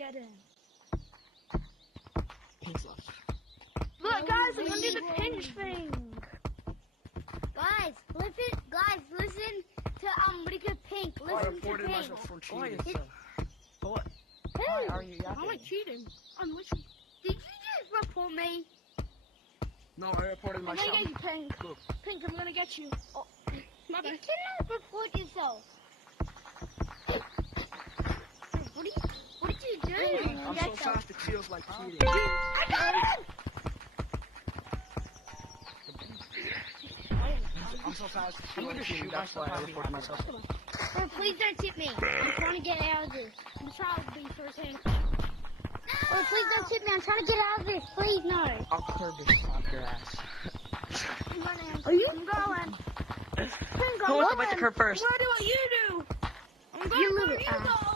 get in. Pink's left. Look, guys, I'm gonna do the pink thing. Guys, listen to Rika Pink. Listen to Pink. For cheating. What? Why are you How am I yapping? cheating? I'm literally. Did you just report me? No, I reported I'm myself. gonna get you, Pink. Look. Pink, I'm gonna get you. Oh, my You bad. cannot report yourself. What did you do? I'm so fast it feels like cheating. I got him! I'm so fast it feels like cheating. That's why I reported myself. Bro, please don't tip me. I'm trying to get out of this. I'm trying to be first hand. Bro, please don't tip me. I'm trying to get out of this. Please, no. I'll curb this slap your ass. I'm running. Are you? I'm going. Pink, Who wants to bite the curb first? What do you do? I'm going You where little you ass. go.